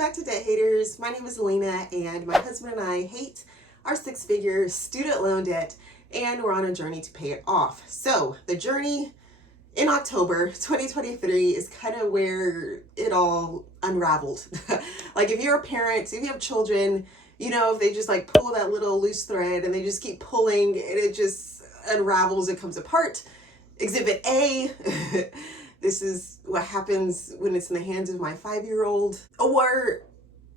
back to Debt Haters. My name is Elena, and my husband and I hate our six-figure student loan debt, and we're on a journey to pay it off. So the journey in October 2023 is kind of where it all unraveled. Like if you're a parent, if you have children, you know, if they just like pull that little loose thread and they just keep pulling and it just unravels, it comes apart. Exhibit A, this is what happens when it's in the hands of my 5-year-old. Or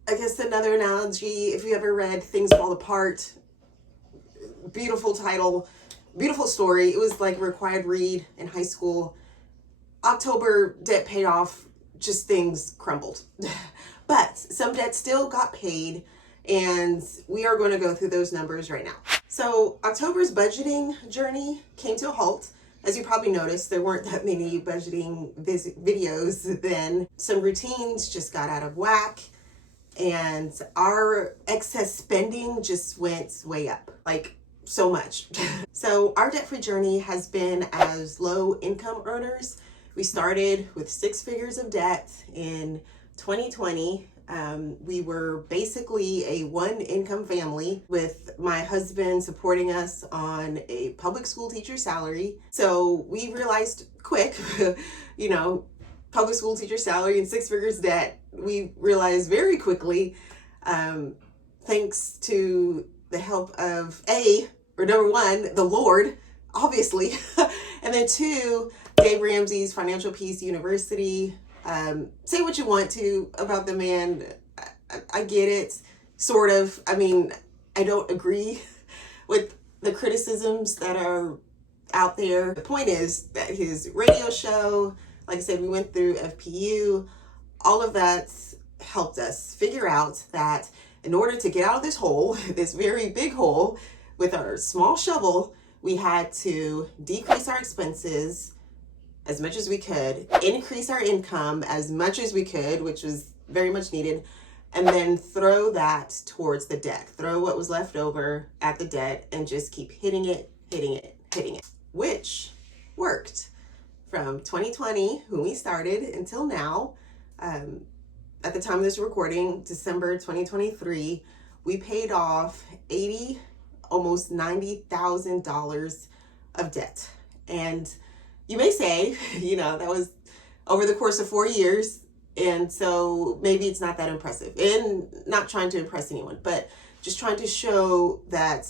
I guess another analogy, if you ever read Things Fall Apart, beautiful title, beautiful story. It was like a required read in high school. October debt payoff, just things crumbled. But some debt still got paid, and we are going to go through those numbers right now. So October's budgeting journey came to a halt. As you probably noticed, there weren't that many budgeting videos then. Some routines just got out of whack, and our excess spending just went way up, like so much. So our debt-free journey has been as low income earners. We started with 6 figures of debt in 2020. We were basically a one-income family with my husband supporting us on a public school teacher salary. So we realized quick, you know, public school teacher salary and 6 figures debt. We realized very quickly, thanks to the help of number one, the Lord, obviously, and then 2, Dave Ramsey's Financial Peace University. Say what you want to about the man. I get it, sort of. I mean, I don't agree with the criticisms that are out there. The point is that his radio show, like I said, we went through FPU, all of that helped us figure out that in order to get out of this hole, this very big hole, with our small shovel, we had to decrease our expenses as much as we could, increase our income as much as we could, which was very much needed, and then throw that towards the debt. Throw what was left over at the debt and just keep hitting it, which worked. From 2020, when we started, until now, at the time of this recording, December 2023, we paid off almost $90,000 of debt. And you may say, you know, that was over the course of 4 years. And so maybe it's not that impressive, and not trying to impress anyone, but just trying to show that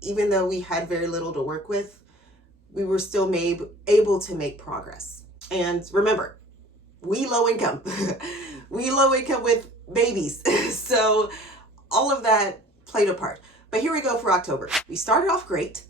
even though we had very little to work with, we were still able to make progress. And remember, we low income, we low income with babies. So all of that played a part. But here we go for October. We started off great,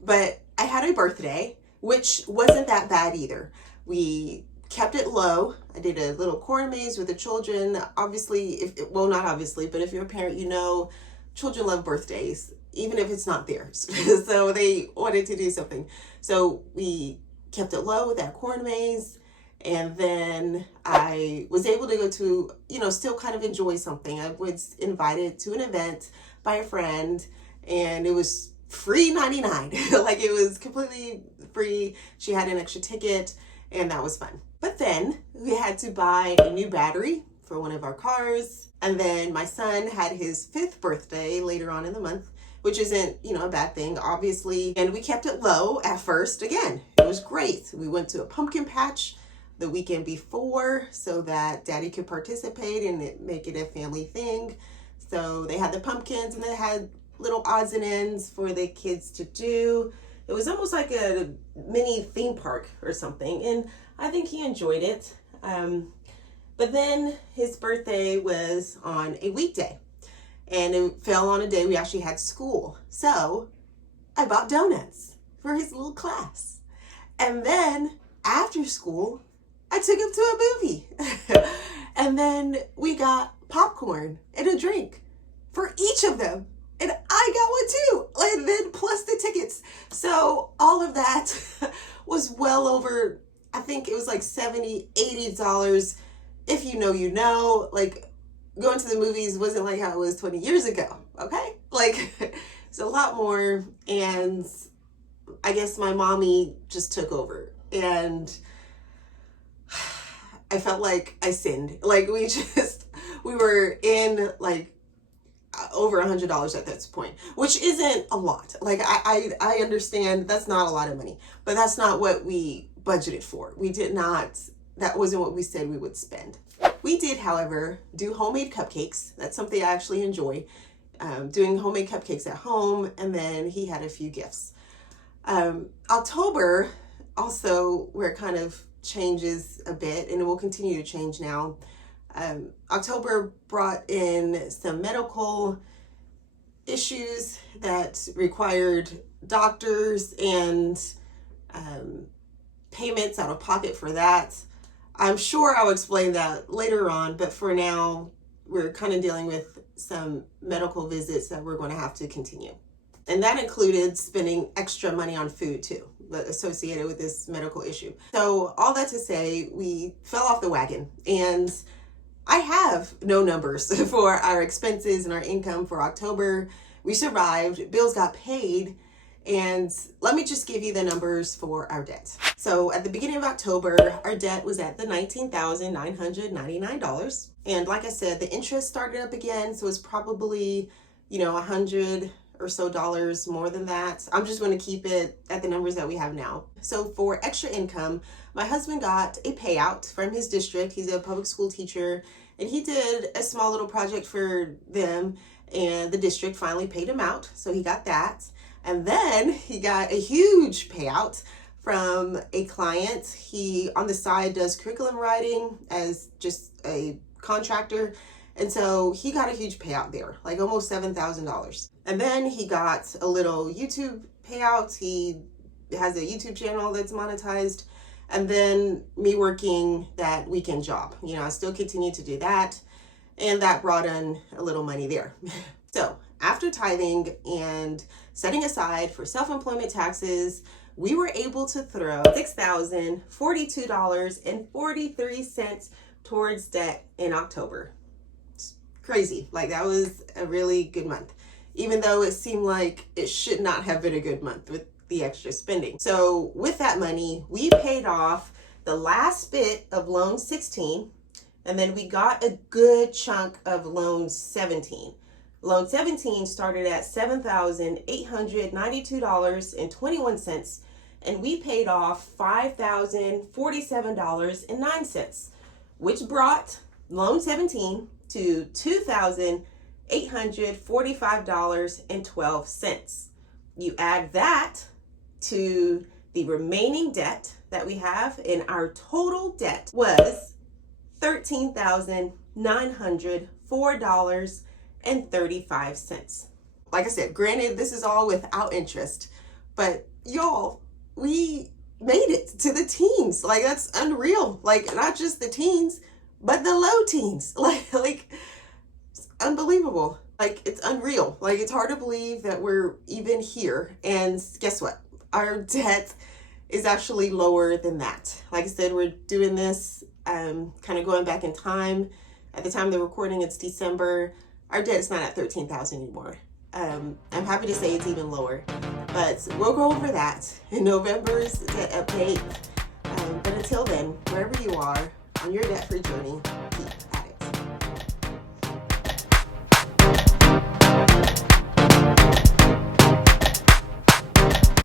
but I had a birthday, which wasn't that bad either. We kept it low. I did a little corn maze with the children. Obviously, not obviously, but if you're a parent, you know, children love birthdays, even if it's not theirs. So they wanted to do something. So we kept it low with that corn maze. And then I was able to go to, you know, still kind of enjoy something. I was invited to an event by a friend, and it was free 99. Like it was completely free. She had an extra ticket, and that was fun. But then we had to buy a new battery for one of our cars. And then my son had his 5th birthday later on in the month, which isn't, you know, a bad thing, obviously. And we kept it low at first. Again, it was great. We went to a pumpkin patch the weekend before so that Daddy could participate and make it a family thing. So they had the pumpkins, and they had little odds and ends for the kids to do. It was almost like a mini theme park or something, and I think he enjoyed it. But then his birthday was on a weekday, and it fell on a day we actually had school. So I bought donuts for his little class. And then after school, I took him to a movie. And then we got popcorn and a drink for each of them. And I got one too. And then plus the tickets. So all of that was well over, I think it was like $70, $80. If you know, you know. Like going to the movies wasn't like how it was 20 years ago. Okay? Like it's a lot more. And I guess my mommy just took over. And I felt like I sinned. Like we we were in like over $100 at this point, which isn't a lot. Like I understand that's not a lot of money, but that's not what we budgeted for. We did not, that wasn't what we said we would spend. We did, however, do homemade cupcakes. That's something I actually enjoy, doing homemade cupcakes at home. And then he had a few gifts. October also, where it kind of changes a bit, and it will continue to change now. October brought in some medical issues that required doctors and payments out of pocket for that. I'm sure I'll explain that later on, but for now, we're kind of dealing with some medical visits that we're going to have to continue. And that included spending extra money on food too, associated with this medical issue. So all that to say, we fell off the wagon, and I have no numbers for our expenses and our income for October. We survived, bills got paid, and let me just give you the numbers for our debt. So at the beginning of October, our debt was at the $19,999. And like I said, the interest started up again, so it's probably, $100 or so more than that. I'm just going to keep it at the numbers that we have now. So for extra income, my husband got a payout from his district. He's a public school teacher, and he did a small little project for them, and the district finally paid him out. So he got that. And then he got a huge payout from a client. He, on the side, does curriculum writing as just a contractor. And so he got a huge payout there, like almost $7,000. And then he got a little YouTube payout. He has a YouTube channel that's monetized. And then me working that weekend job. I still continue to do that. And that brought in a little money there. So after tithing and setting aside for self-employment taxes, we were able to throw $6,042.43 towards debt in October. It's crazy. Like, that was a really good month, even though it seemed like it should not have been a good month with the extra spending. So with that money, we paid off the last bit of loan 16, and then we got a good chunk of loan 17. Loan 17 started at $7,892.21, and we paid off $5,047.09, which brought loan 17 to $2,845.12. You add that to the remaining debt that we have, and our total debt was $13,904.35. Like I said, granted, this is all without interest, but y'all, we made it to the teens. Like, that's unreal. Like, not just the teens, but the low teens. Like it's unbelievable. Like, it's unreal. Like, it's hard to believe that we're even here. And guess what? Our debt is actually lower than that. Like I said, we're doing this kind of going back in time. At the time of the recording, it's December. Our debt is not at $13,000 anymore. I'm happy to say it's even lower, but we'll go over that in November's debt update. But until then, wherever you are on your debt-free journey, keep